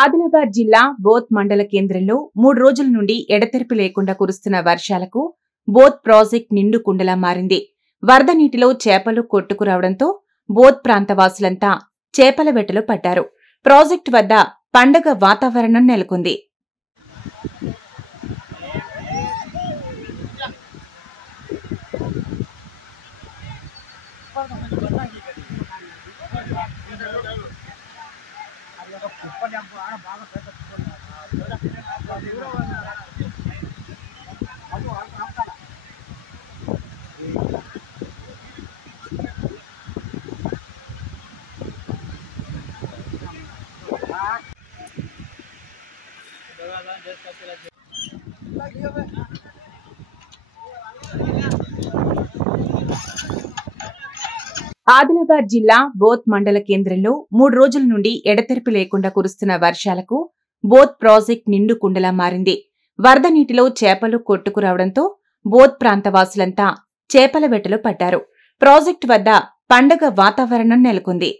ఆదిలాబాద్ జిల్లా బోత్ మండల కేంద్రంలో 3 రోజుల నుండి ఎడతెరిపి లేకుండా కురుస్తున్న వర్షాలకు బోత్ ప్రాజెక్ట్ నిండు కుండలా మారింది. వరద నీటిలో చేపలు కొట్టుకురావడంతో బోత్ ప్రాంతవాసులంతా చేపల వేటలో పడ్డారు. ప్రాజెక్టు వద్ద పండగ వాతావరణం నెలకొంది. ఆదిలాబాద్ జిల్లా బోత్ మండల కేంద్రంలో 3 రోజుల నుండి ఎడతెరిపి లేకుండా కురుస్తున్న వర్షాలకు బోత్ ప్రాజెక్ట్ నిండు కుండలా మారింది. వరద నీటిలో చేపలు కొట్టుకురావడంతో బోత్ ప్రాంతవాసులంతా చేపల వేటలో పడ్డారు. ప్రాజెక్టు వద్ద పండగ వాతావరణం నెలకొంది.